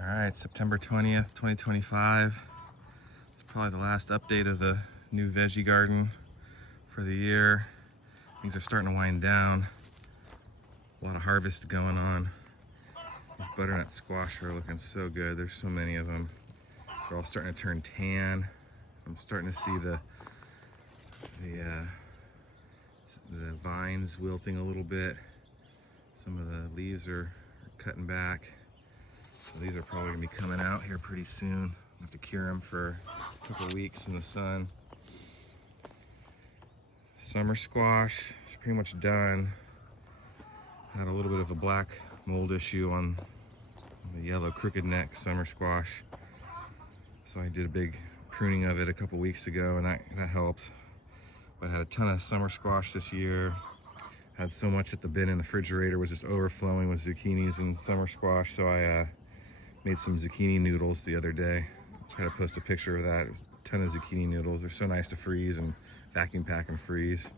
All right, September 20th, 2025. It's probably the last update of the new veggie garden for the year. Things are starting to wind down. A lot of harvest going on. These butternut squash are looking so good. There's so many of them. They're all starting to turn tan. I'm starting to see the vines wilting a little bit. Some of the leaves are cutting back. So these are probably gonna be coming out here pretty soon. I have to cure them for a couple of weeks in the sun. Summer squash is pretty much done. Had a little bit of a black mold issue on the yellow crooked neck summer squash. So I did a big pruning of it a couple weeks ago, and that helped. But I had a ton of summer squash this year. Had so much that the bin in the refrigerator was just overflowing with zucchinis and summer squash, so I made some zucchini noodles the other day. I'll try to post a picture of that. It was a ton of zucchini noodles. They're so nice to freeze and vacuum pack and freeze.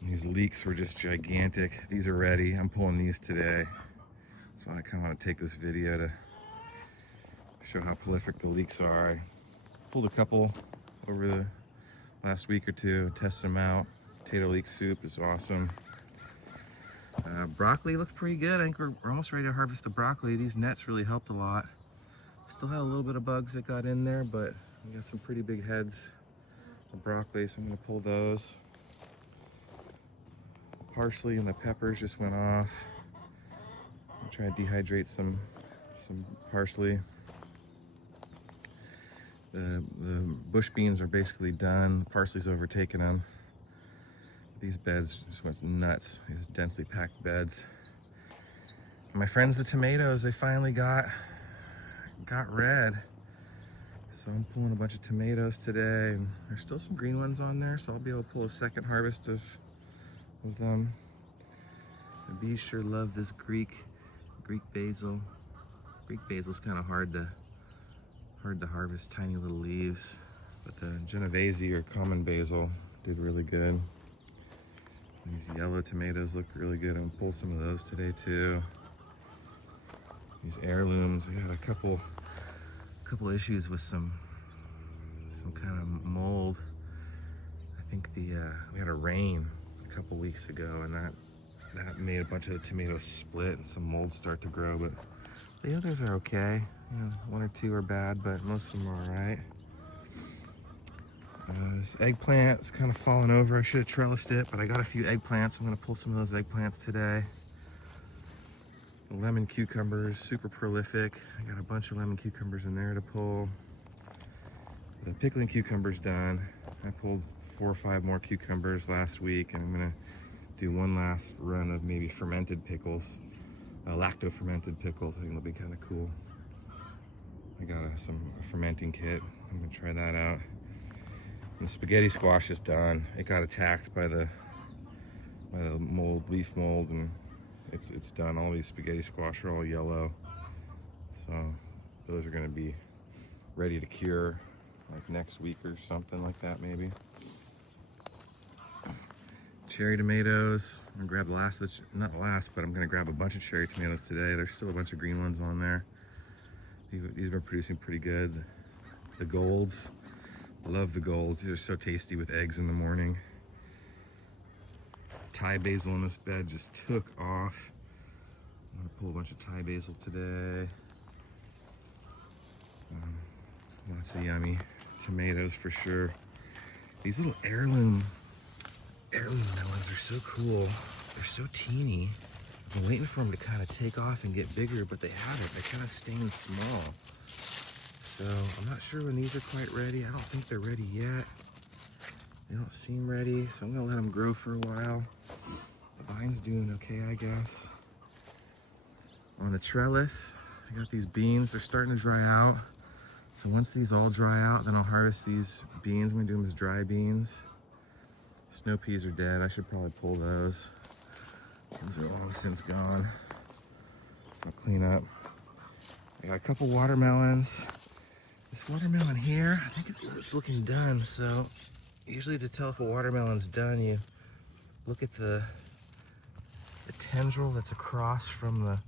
And these leeks were just gigantic. These are ready. I'm pulling these today. So I kind of want to take this video to show how prolific the leeks are. I pulled a couple over the last week or two, tested them out. Potato leek soup is awesome. Broccoli looks pretty good. I think we're almost ready to harvest the broccoli. These nets really helped a lot. Still had a little bit of bugs that got in there, but we got some pretty big heads of broccoli, so I'm gonna pull those. The parsley and the peppers just went off. I'm trying to dehydrate some parsley. The bush beans are basically done. The parsley's overtaken them. These beds just went nuts, these densely packed beds. And my friends, the tomatoes, they finally got red. So I'm pulling a bunch of tomatoes today, and there's still some green ones on there, so I'll be able to pull a second harvest of them. The bees sure love this Greek basil. Greek basil's kind of hard to harvest, tiny little leaves, but the Genovese or common basil did really good. These yellow tomatoes look really good. I'm gonna pull some of those today too. These heirlooms, we had a couple issues with some kind of mold. I think we had a rain a couple weeks ago, and that made a bunch of the tomatoes split and some mold start to grow. But the others are okay. You know, one or two are bad, but most of them are all right. This eggplant is kind of falling over. I should have trellised it, but I got a few eggplants. I'm gonna pull some of those eggplants today. The lemon cucumbers, super prolific. I got a bunch of lemon cucumbers in there to pull. The pickling cucumber's done. I pulled 4 or 5 more cucumbers last week, and I'm gonna do one last run of maybe fermented pickles, lacto-fermented pickles. I think they'll be kind of cool. I got a fermenting kit. I'm gonna try that out. And the spaghetti squash is done. It got attacked by the mold, leaf mold, and it's done. All these spaghetti squash are all yellow. So those are gonna be ready to cure like next week or something like that maybe. Cherry tomatoes. I'm gonna grab but I'm gonna grab a bunch of cherry tomatoes today. There's still a bunch of green ones on there. These have been producing pretty good. The golds. Love the golds. These are so tasty with eggs in the morning. Thai basil in this bed just took off. I'm gonna pull a bunch of Thai basil today. Lots of yummy tomatoes for sure. These little heirloom melons are so cool. They're so teeny. I've been waiting for them to kind of take off and get bigger, but they haven't. They're kind of staying small. So I'm not sure when these are quite ready. I don't think they're ready yet. They don't seem ready, so I'm gonna let them grow for a while. The vine's doing okay, I guess. On the trellis, I got these beans. They're starting to dry out. So once these all dry out, then I'll harvest these beans. I'm gonna do them as dry beans. Snow peas are dead. I should probably pull those. Those are long since gone. I'll clean up. I got a couple watermelons. This watermelon here, I think it's looking done. So usually to tell if a watermelon's done, you look at the tendril that's across from the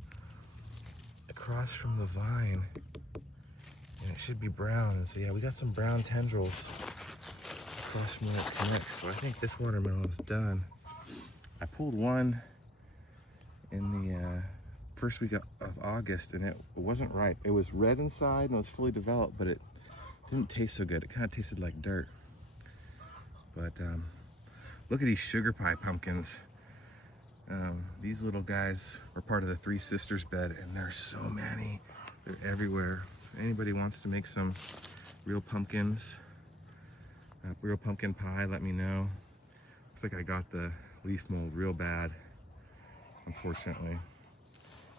across from the vine, and it should be brown. And so yeah, we got some brown tendrils across from where it connects. So I think this watermelon is done. I pulled one in the first week of August, and it wasn't ripe. It was red inside and it was fully developed, but it didn't taste so good. It kind of tasted like dirt. But look at these sugar pie pumpkins. These little guys are part of the Three Sisters bed, and there's so many. They're everywhere. If anybody wants to make some real pumpkins, real pumpkin pie, let me know. Looks like I got the leaf mold real bad, unfortunately.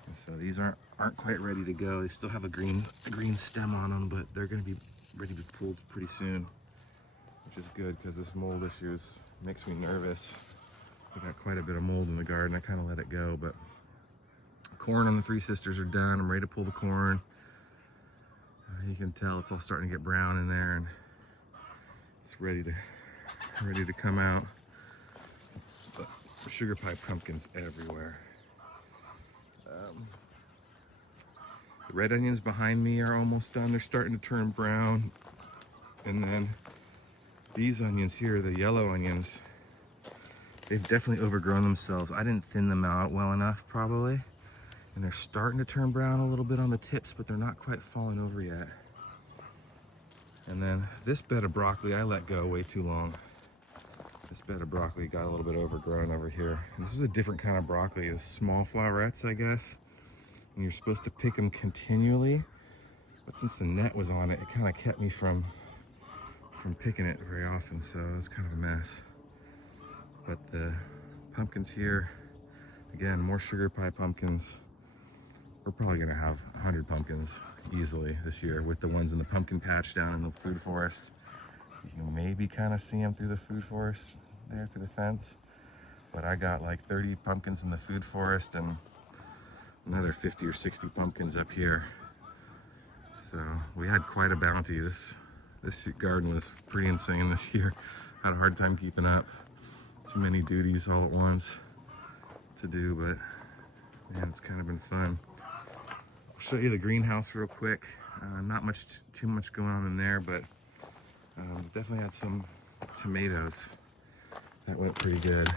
And so these aren't quite ready to go. They still have a green stem on them, but they're going to be ready to be pulled pretty soon, which is good because this mold issues makes me nervous. I got quite a bit of mold in the garden. I kind of let it go, but corn on the Three Sisters are done. I'm ready to pull the corn. You can tell it's all starting to get brown in there, and it's ready to come out. But sugar pie pumpkins everywhere. The red onions behind me are almost done. They're starting to turn brown. And then these onions here, the yellow onions, they've definitely overgrown themselves. I didn't thin them out well enough, probably. And they're starting to turn brown a little bit on the tips, but they're not quite falling over yet. And then this bed of broccoli, I let go way too long. This bed of broccoli got a little bit overgrown over here. And this is a different kind of broccoli. It's small flowerets, I guess. And you're supposed to pick them continually. But since the net was on it, it kind of kept me from picking it very often. So it was kind of a mess. But the pumpkins here, again, more sugar pie pumpkins. We're probably gonna have 100 pumpkins easily this year with the ones in the pumpkin patch down in the food forest. You can maybe kind of see them through the food forest there, through the fence. But I got like 30 pumpkins in the food forest and another 50 or 60 pumpkins up here. So we had quite a bounty. This garden was pretty insane this year. Had a hard time keeping up. Too many duties all at once to do, but man, it's kind of been fun. I'll show you the greenhouse real quick. Not too much going on in there, but definitely had some tomatoes. That went pretty good.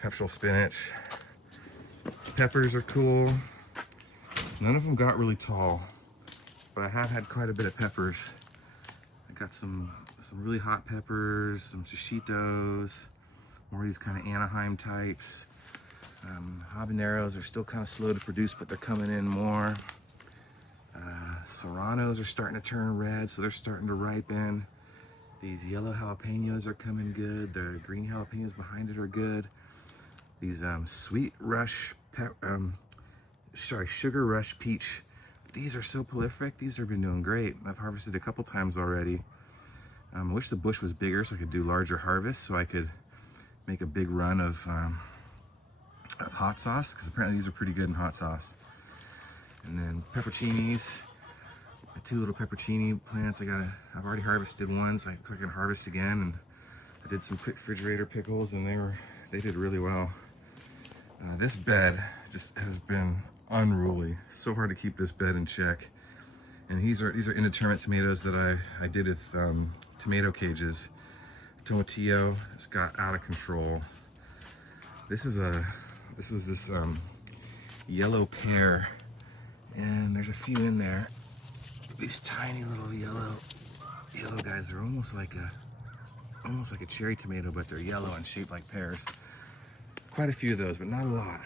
Pepperell spinach. Peppers are cool. None of them got really tall, but I have had quite a bit of peppers. I got some really hot peppers, some shishitos, more of these kind of Anaheim types. Habaneros are still kind of slow to produce, but they're coming in more. Serranos are starting to turn red, so they're starting to ripen. These yellow jalapenos are coming good. The green jalapenos behind it are good. These Sweet Rush, Sugar Rush Peach. These are so prolific. These have been doing great. I've harvested a couple times already. I wish the bush was bigger so I could do larger harvests, so I could make a big run of hot sauce, because apparently these are pretty good in hot sauce. And then pepperoncinis. My 2 little pepperoni plants. I've already harvested one, so I can harvest again. And I did some quick refrigerator pickles, and they did really well. This bed just has been unruly. So hard to keep this bed in check. And these are indeterminate tomatoes that I did with tomato cages. Tomatillo has got out of control. This was this yellow pear, and there's a few in there. These tiny little yellow guys are almost like a cherry tomato, but they're yellow and shaped like pears. Quite a few of those, but not a lot.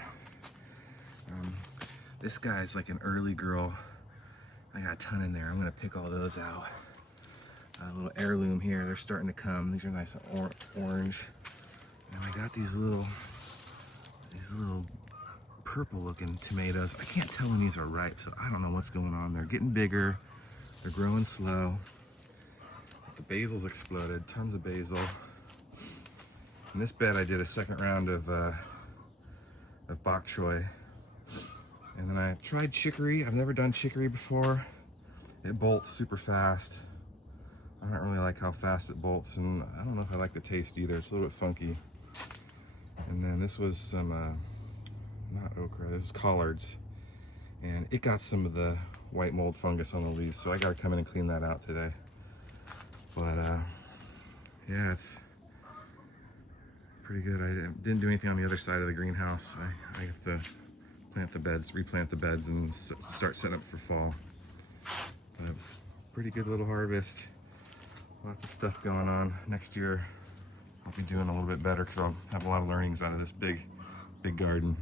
This guy's like an early girl. I got a ton in there. I'm gonna pick all those out. A little heirloom here. They're starting to come. These are nice orange. And I got these little purple looking tomatoes. I can't tell when these are ripe, so I don't know what's going on. They're getting bigger. They're growing slow. The basil's exploded. Tons of basil. In this bed, I did a second round of bok choy. And then I tried chicory. I've never done chicory before. It bolts super fast. I don't really like how fast it bolts, and I don't know if I like the taste either. It's a little bit funky. And then this was some, not okra, this is collards. and it got some of the white mold fungus on the leaves, so I gotta come in and clean that out today. But yeah, it's pretty good. I didn't do anything on the other side of the greenhouse. I have to plant the beds, replant the beds, and start setting up for fall. But pretty good little harvest. Lots of stuff going on. Next year I'll be doing a little bit better because I'll have a lot of learnings out of this big garden.